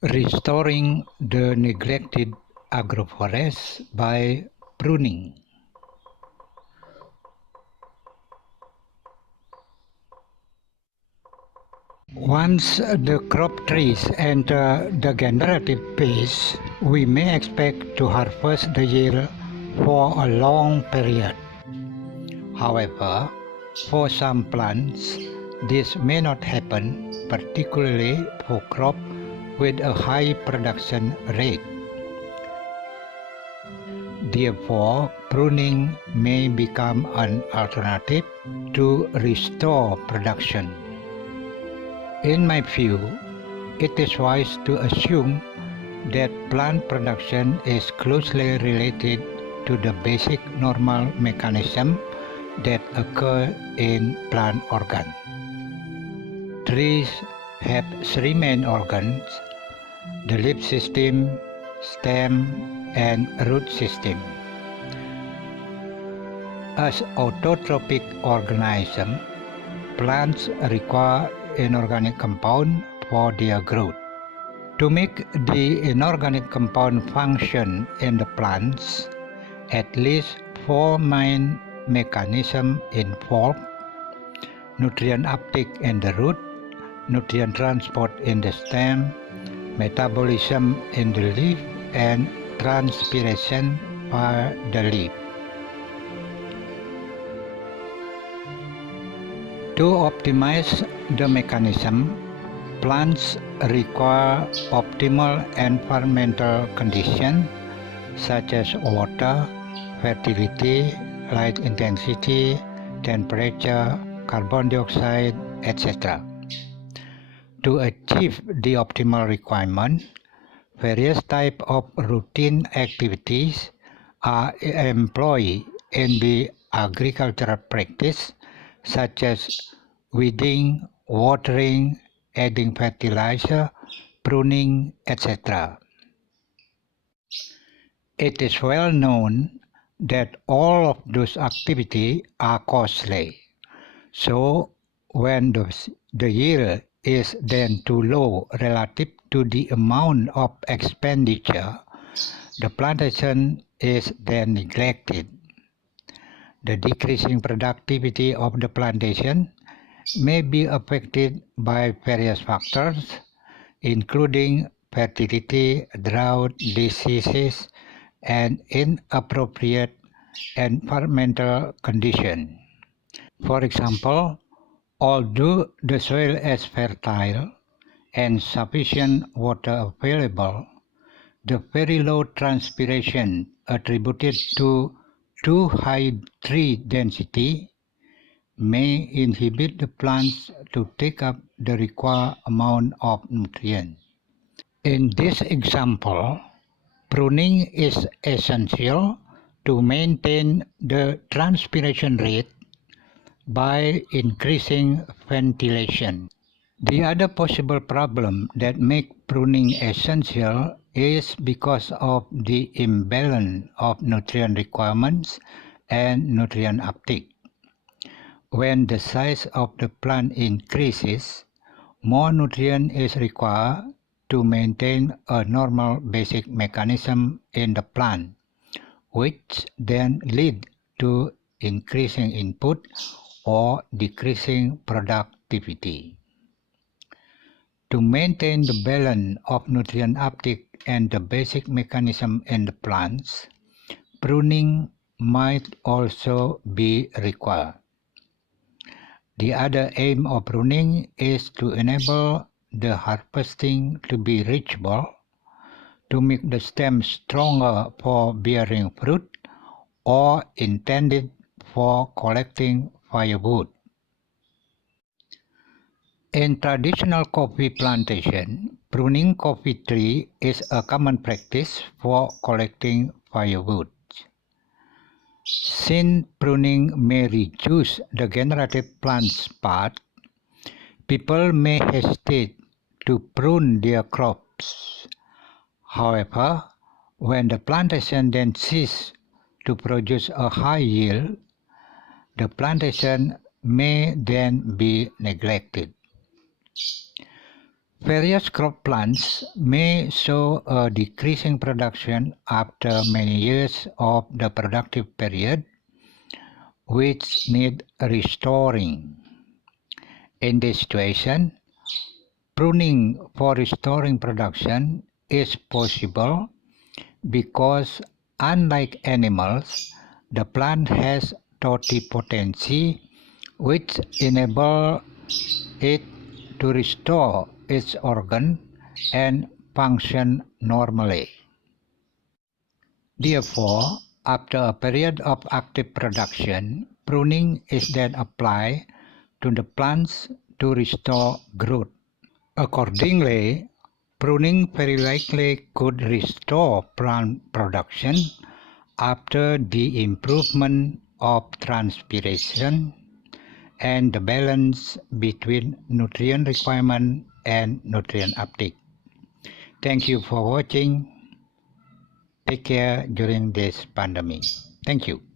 Restoring the neglected agroforest by pruning. Once the crop trees enter the generative phase, we may expect to harvest the yield for a long period. However, for some plants, this may not happen, particularly for crops with a high production rate. Therefore, pruning may become an alternative to restore production. In my view, it is wise to assume that plant production is closely related to the basic normal mechanism that occur in plant organs. Trees have three main organs: the leaf system, stem, and root system. As autotrophic organisms, plants require inorganic compound for their growth. To make the inorganic compound function in the plants, at least four main mechanisms involved: nutrient uptake in the root, nutrient transport in the stem, metabolism in the leaf, and transpiration by the leaf. To optimize the mechanism, plants require optimal environmental conditions such as water, fertility, light intensity, temperature, carbon dioxide, etc. To achieve the optimal requirement, various types of routine activities are employed in the agricultural practice, such as weeding, watering, adding fertilizer, pruning, etc. It is well known that all of those activities are costly. So, when the yield is then too low relative to the amount of expenditure, the plantation is then neglected. The decreasing productivity of the plantation may be affected by various factors, including fertility, drought, diseases, and inappropriate environmental conditions. For example, although the soil is fertile and sufficient water available, the very low transpiration attributed to too high tree density may inhibit the plants to take up the required amount of nutrients. In this example, pruning is essential to maintain the transpiration rate by increasing ventilation. The other possible problem that makes pruning essential is because of the imbalance of nutrient requirements and nutrient uptake. When the size of the plant increases, more nutrient is required to maintain a normal basic mechanism in the plant, which then leads to increasing input or decreasing productivity. To maintain the balance of nutrient uptake and the basic mechanism in the plants, pruning might also be required. The other aim of pruning is to enable the harvesting to be reachable, to make the stem stronger for bearing fruit, or intended for collecting firewood. In traditional coffee plantation, pruning coffee tree is a common practice for collecting firewood. Since pruning may reduce the generative plant's part, people may hesitate to prune their crops. However, when the plantation then ceases to produce a high yield, the plantation may then be neglected. Various crop plants may show a decreasing production after many years of the productive period, which need restoring. In this situation, pruning for restoring production is possible because, unlike animals, the plant has totipotency, which enables it to restore its organ and function normally. Therefore, after a period of active production, pruning is then applied to the plants to restore growth. Accordingly, pruning very likely could restore plant production after the improvement of transpiration and the balance between nutrient requirement and nutrient uptake. Thank you for watching. Take care during this pandemic. Thank you.